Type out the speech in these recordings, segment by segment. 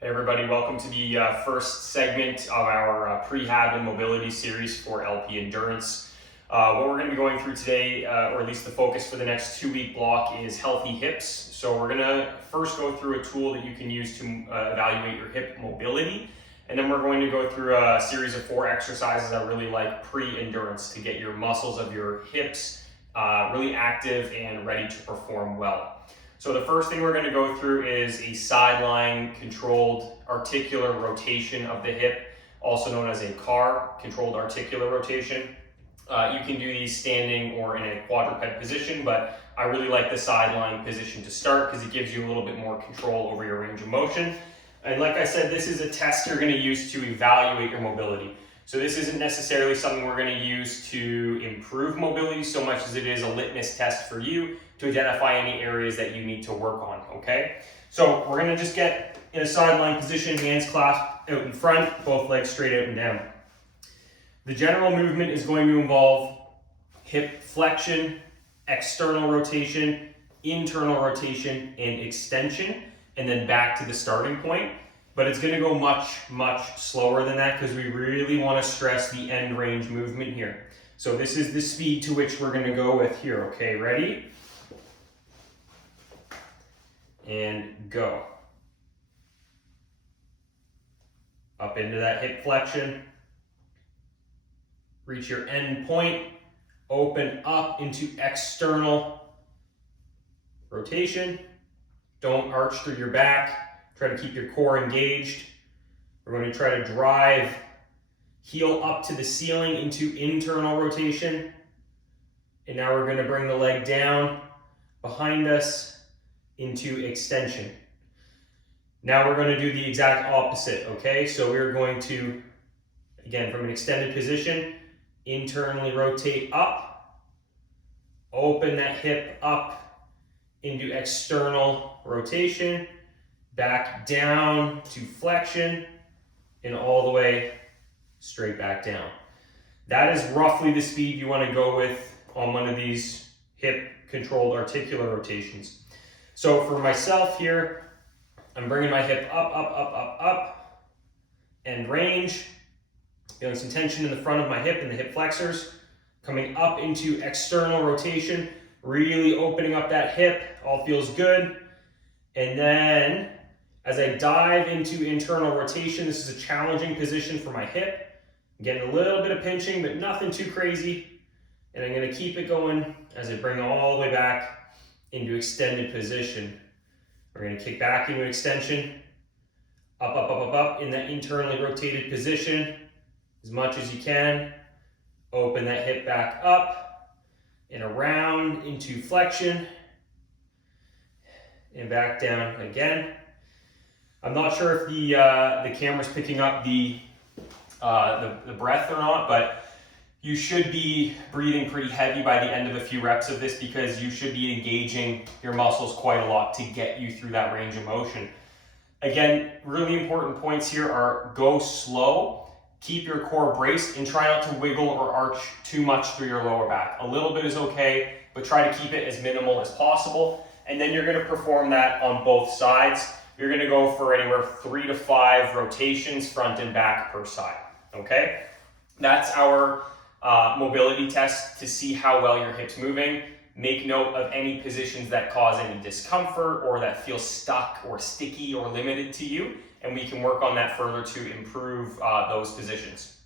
Hey everybody, welcome to the first segment of our prehab and mobility series for LP Endurance. What we're going to be going through today, or at least the focus for the next 2-week block, is healthy hips. So we're going to first go through a tool that you can use to evaluate your hip mobility. And then we're going to go through a series of 4 exercises I really like pre-endurance to get your muscles of your hips really active and ready to perform well. So the first thing we're going to go through is a sideline controlled articular rotation of the hip, also known as a CAR, controlled articular rotation. You can do these standing or in a quadruped position, but I really like the sideline position to start because it gives you a little bit more control over your range of motion. And like I said, this is a test you're going to use to evaluate your mobility. So this isn't necessarily something we're going to use to improve mobility so much as it is a litmus test for you to identify any areas that you need to work on, okay? So we're going to just get in a sideline position, hands clasped out in front, both legs straight out and down. The general movement is going to involve hip flexion, external rotation, internal rotation, and extension, and then back to the starting point. But it's going to go much slower than that because we really want to stress the end range movement here. So this is the speed to which we're going to go with here, okay? Ready? And go. Up into that hip flexion. Reach your end point. Open up into external rotation. Don't arch through your back. Try to keep your core engaged. We're going to try to drive heel up to the ceiling into internal rotation. And now we're going to bring the leg down behind us into extension. Now we're going to do the exact opposite, okay? So we're going to, again, from an extended position, internally rotate up, open that hip up into external rotation, back down to flexion, and all the way straight back down. That is roughly the speed you want to go with on one of these hip controlled articular rotations. So for myself here, I'm bringing my hip up, and range, feeling some tension in the front of my hip and the hip flexors, coming up into external rotation, really opening up that hip, all feels good. And then as I dive into internal rotation, this is a challenging position for my hip. I'm getting a little bit of pinching, but nothing too crazy. And I'm going to keep it going as I bring all the way back into extended position. We're going to kick back into extension, up in that internally rotated position as much as you can. Open that hip back up and around into flexion and back down again. I'm not sure if the camera's picking up the breath or not, but you should be breathing pretty heavy by the end of a few reps of this because you should be engaging your muscles quite a lot to get you through that range of motion. Again, really important points here are go slow, keep your core braced, and try not to wiggle or arch too much through your lower back. A little bit is okay, but try to keep it as minimal as possible. And then you're going to perform that on both sides. You're going to go for anywhere 3 to 5 rotations front and back per side, okay? That's our mobility test to see how well your hip's moving. Make note of any positions that cause any discomfort or that feel stuck or sticky or limited to you, and we can work on that further to improve those positions.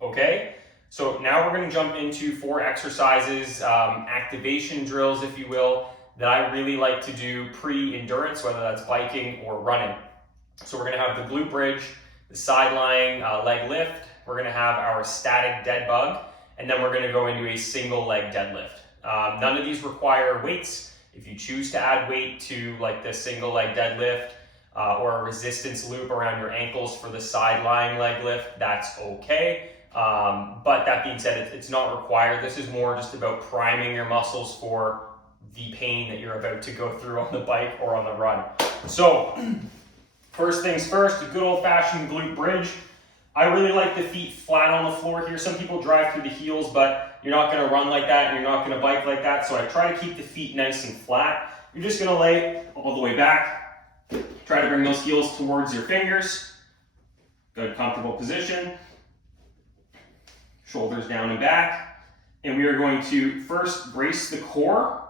Okay, so now we're going to jump into 4 exercises, activation drills, if you will, that I really like to do pre-endurance, whether that's biking or running. So we're going to have the glute bridge, the sideline leg lift. We're going to have our static dead bug, and then we're going to go into a single leg deadlift. None of these require weights. If you choose to add weight to like the single leg deadlift or a resistance loop around your ankles for the sideline leg lift, that's okay. But that being said, it's not required. This is more just about priming your muscles for the pain that you're about to go through on the bike or on the run. So first things first, a good old-fashioned glute bridge. I really like the feet flat on the floor here. Some people drive through the heels, but you're not going to run like that and you're not going to bike like that. So I try to keep the feet nice and flat. You're just going to lay all the way back, Try to bring those heels towards your fingers. Good, comfortable position. Shoulders down and back. And we are going to first brace the core.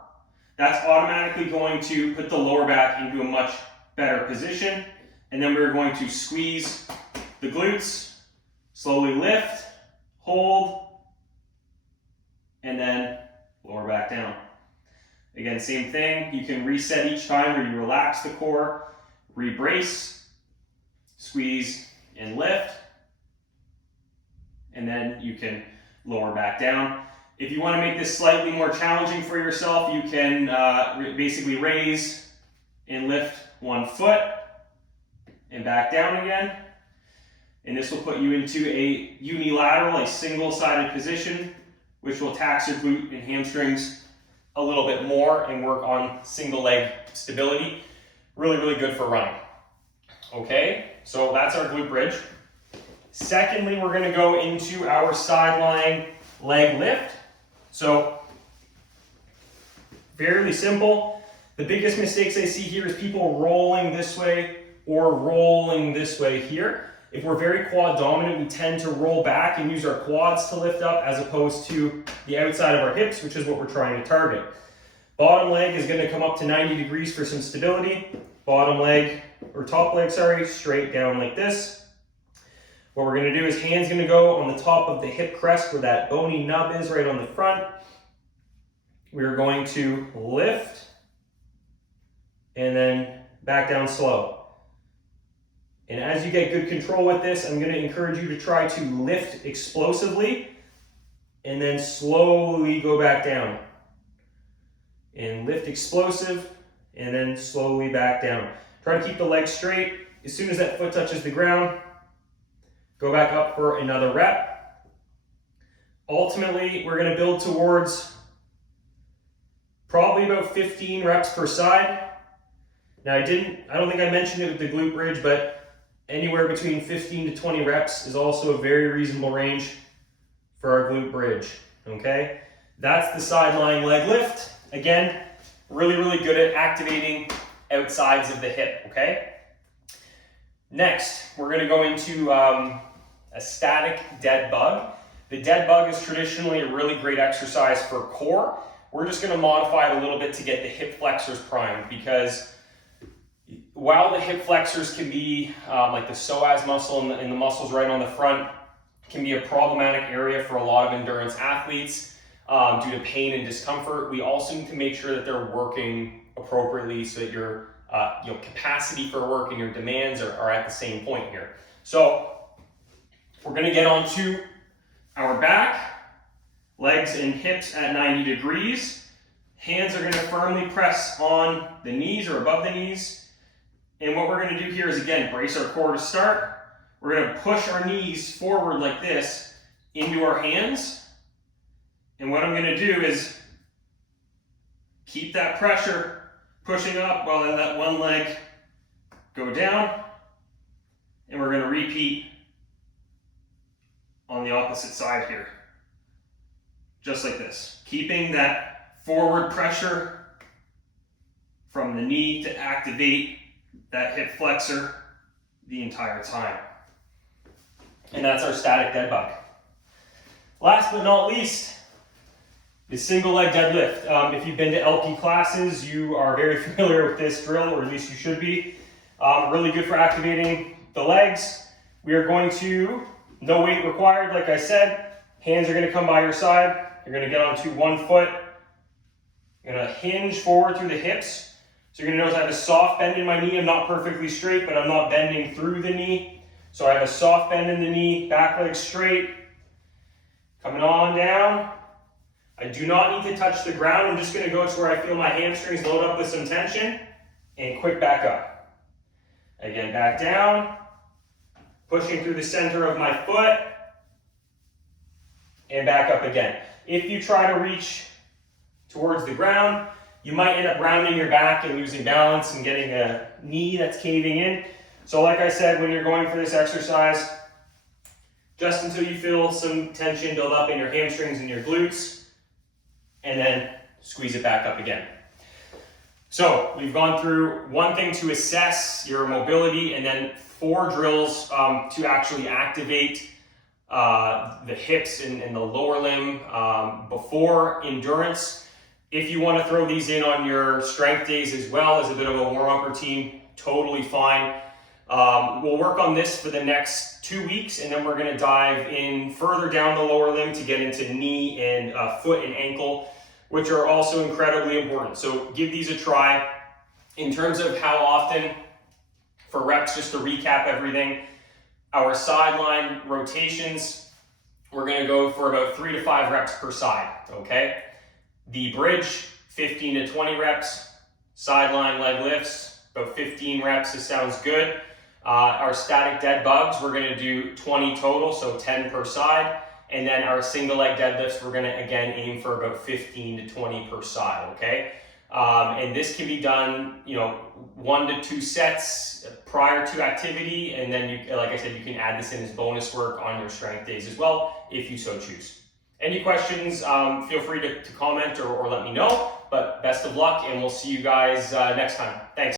That's automatically going to put the lower back into a much better position. And then we're going to squeeze the glutes, slowly lift, hold, and then lower back down. Again, same thing. You can reset each time where you relax the core, re-brace, squeeze and lift, and then you can lower back down. If you want to make this slightly more challenging for yourself, you can basically raise and lift one foot and back down again. And this will put you into a unilateral, a single-sided position, which will tax your glute and hamstrings a little bit more and work on single leg stability. Really, really good for running. Okay, so that's our glute bridge. Secondly, we're gonna go into our sideline leg lift. So, fairly simple. The biggest mistakes I see here is people rolling this way or rolling this way here. If we're very quad dominant, we tend to roll back and use our quads to lift up as opposed to the outside of our hips, which is what we're trying to target. Bottom leg is gonna come up to 90 degrees for some stability. Bottom leg, or top leg, sorry, straight down like this. What we're gonna do is hands gonna go on the top of the hip crest where that bony nub is right on the front. We're going to lift and then back down slow. And as you get good control with this, I'm going to encourage you to try to lift explosively and then slowly go back down. And lift explosive and then slowly back down. Try to keep the legs straight. As soon as that foot touches the ground, go back up for another rep. Ultimately, we're going to build towards probably about 15 reps per side. Now I don't think I mentioned it with the glute bridge, but anywhere between 15 to 20 reps is also a very reasonable range for our glute bridge, okay? That's the sideline leg lift. Again, really, really good at activating outsides of the hip, okay? Next, we're gonna go into a static dead bug. The dead bug is traditionally a really great exercise for core. We're just gonna modify it a little bit to get the hip flexors primed, because while the hip flexors can be like the psoas muscle and the muscles right on the front can be a problematic area for a lot of endurance athletes due to pain and discomfort, we also need to make sure that they're working appropriately so that your capacity for work and your demands are at the same point here. So we're going to get onto our back, legs and hips at 90 degrees. Hands are going to firmly press on the knees or above the knees. And what we're going to do here is, again, brace our core to start. We're going to push our knees forward like this into our hands. And what I'm going to do is keep that pressure pushing up while I let one leg go down. And we're going to repeat on the opposite side here. Just like this. Keeping that forward pressure from the knee to activate that hip flexor the entire time. And that's our static dead bug. Last but not least is single leg deadlift. If you've been to LP classes, you are very familiar with this drill, or at least you should be. Really good for activating the legs. We are going to, no weight required, like I said. Hands are going to come by your side. You're going to get onto one foot. You're going to hinge forward through the hips. So you're going to notice I have a soft bend in my knee. I'm not perfectly straight, but I'm not bending through the knee. So I have a soft bend in the knee, back leg straight. Coming on down. I do not need to touch the ground. I'm just going to go to where I feel my hamstrings load up with some tension and quick back up. Again, back down. Pushing through the center of my foot and back up again. If you try to reach towards the ground, you might end up rounding your back and losing balance and getting a knee that's caving in. So like I said, when you're going for this exercise, just until you feel some tension build up in your hamstrings and your glutes, and then squeeze it back up again. So we've gone through one thing to assess your mobility, and then 4 drills to actually activate the hips and the lower limb before endurance. If you want to throw these in on your strength days as well as a bit of a warm-up routine, totally fine. We'll work on this for the next 2 weeks, and then we're going to dive in further down the lower limb to get into knee and foot and ankle, which are also incredibly important. So give these a try. In terms of how often for reps, just to recap everything, our sideline rotations, we're going to go for about 3 to 5 reps per side, okay? The bridge, 15 to 20 reps. Sideline leg lifts, about 15 reps. This sounds good. Our static dead bugs, we're going to do 20 total, so 10 per side. And then our single leg deadlifts, we're going to again aim for about 15 to 20 per side, okay? And this can be done, 1 to 2 sets prior to activity, and then you, like I said, you can add this in as bonus work on your strength days as well, if you so choose. Any questions, feel free to comment or let me know, but best of luck, and we'll see you guys next time. Thanks.